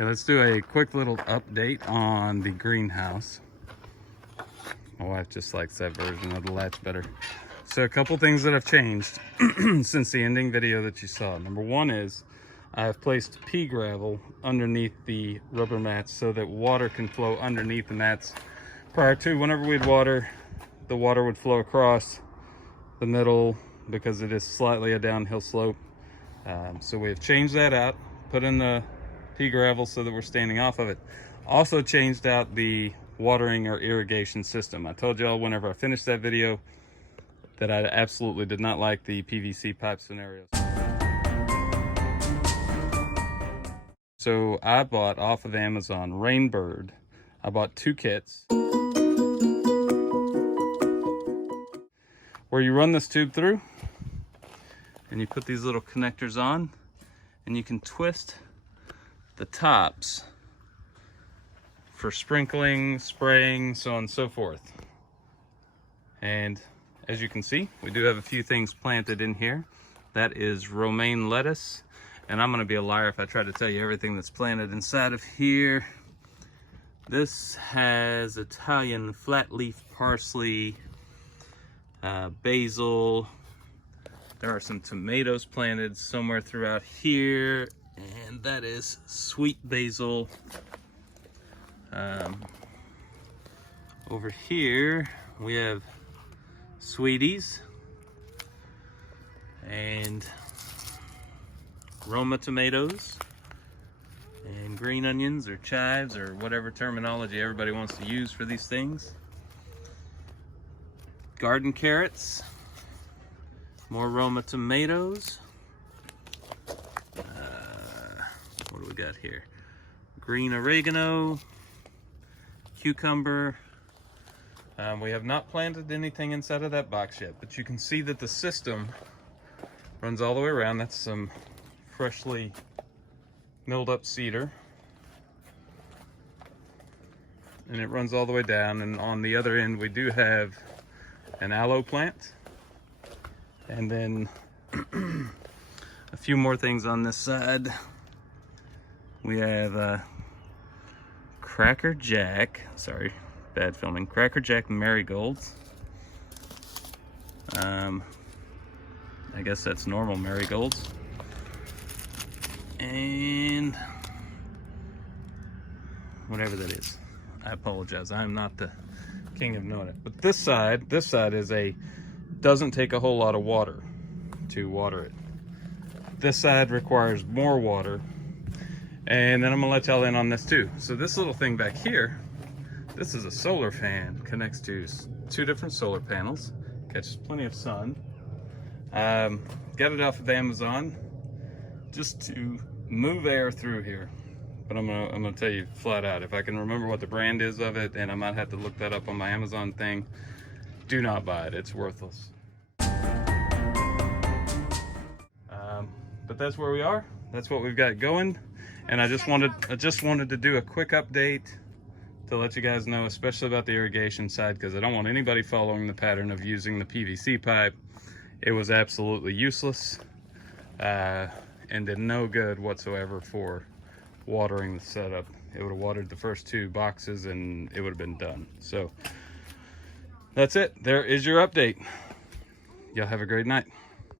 Okay, let's do a quick little update on the greenhouse. My wife just likes that version of the latch better. So a couple things that have changed since the ending video that you saw. Number one is I have placed pea gravel underneath the rubber mats so that water can flow underneath the mats. Prior to, whenever we'd water, the water would flow across the middle because it is slightly a downhill slope. So we have changed that out, put in the pea gravel so that we're standing off of it. Also changed out the watering or irrigation system. I told y'all whenever I finished that video that I absolutely did not like the PVC pipe scenarios. So I bought off of Amazon Rainbird. I bought 2 kits where you run this tube through and you put these little connectors on and you can twist the tops for sprinkling, spraying, so on and so forth. And as you can see, we do have a few things planted in here. That is romaine lettuce. And I'm gonna be a liar if I try to tell you everything that's planted inside of here. This has Italian flat leaf parsley, basil. There are some tomatoes planted somewhere throughout here. And that is sweet basil. Over here we have sweeties and Roma tomatoes and green onions or chives or whatever terminology everybody wants to use for these things. Garden carrots, more Roma tomatoes. What do we got here? Green oregano, cucumber. We have not planted anything inside of that box yet, but you can see that the system runs all the way around. That's some freshly milled up cedar. And it runs all the way down, and on the other end we do have an aloe plant. And then a few more things on this side. We have Cracker Jack, sorry, bad filming, Cracker Jack marigolds. I guess that's normal marigolds. And whatever that is. I apologize, I'm not the king of knowing it. But this side is doesn't take a whole lot of water to water it. This side requires more water. And then I'm gonna let y'all in on this too. So this little thing back here, this is a solar fan, connects to 2 different solar panels, catches plenty of sun. Got it off of Amazon just to move air through here. But I'm gonna tell you flat out, if I can remember what the brand is of it, and I might have to look that up on my Amazon thing, do not buy it, it's worthless. But that's where we are, that's what we've got going. And I just wanted to do a quick update to let you guys know, especially about the irrigation side, because I don't want anybody following the pattern of using the PVC pipe. It was absolutely useless and did no good whatsoever for watering the setup. It would have watered the first 2 boxes and it would have been done. So that's it. There is your update. Y'all have a great night.